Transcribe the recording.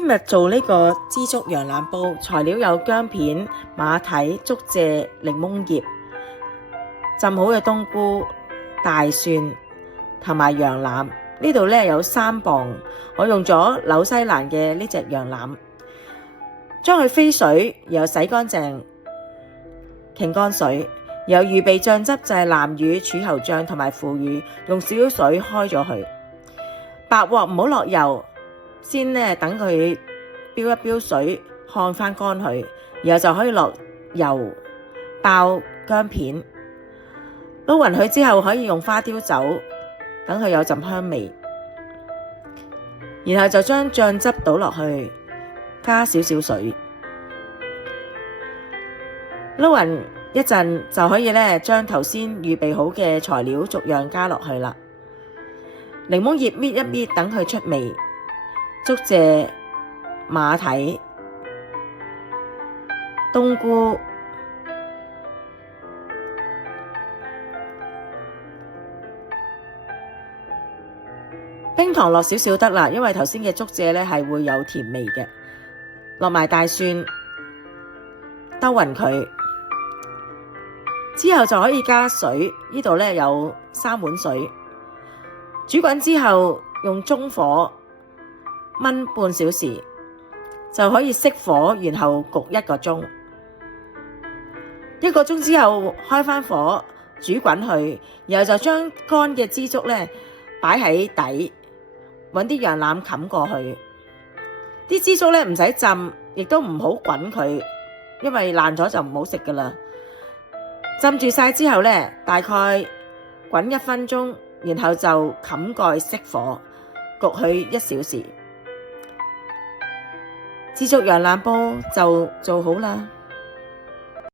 今日做呢個枝竹羊腩煲，材料有薑片、馬蹄、竹蔗、檸檬葉、浸好嘅冬菇、大蒜同埋羊腩。呢度咧有3磅，我用咗紐西蘭嘅呢隻羊腩，將佢飛水，然後洗乾淨，擎乾水，然後預備醬汁就係南乳、柱侯醬同埋腐乳，用少少水開咗佢。白鑊唔好落油，先咧等佢飆一飆水，看翻乾佢，然後就可以落油爆薑片，撈勻佢之後可以用花雕酒，等佢有陣香味，然後就將醬汁倒落去，加少少水，撈勻一陣就可以咧將頭先預備好嘅材料逐樣加落去啦。檸檬葉搣一搣，等佢出味。竹蔗、馬蹄、冬菇、冰糖落少少得啦，因為頭先嘅竹蔗咧係會有甜味嘅。落埋大蒜，兜勻佢之後就可以加水。呢度咧有3碗水，煮滾之後用中火燜半小時，就可以熄火，然後焗1個鐘。1個鐘之後開返火煮滾佢，然後就將乾嘅枝竹咧擺喺底，搵啲羊腩冚過去。啲枝竹咧唔使浸，亦都唔好滾佢，因為爛咗就唔好食噶啦。浸住晒之後咧，大概滾1分鐘，然後就冚蓋熄火，焗佢1小時。枝竹羊腩煲就做好啦。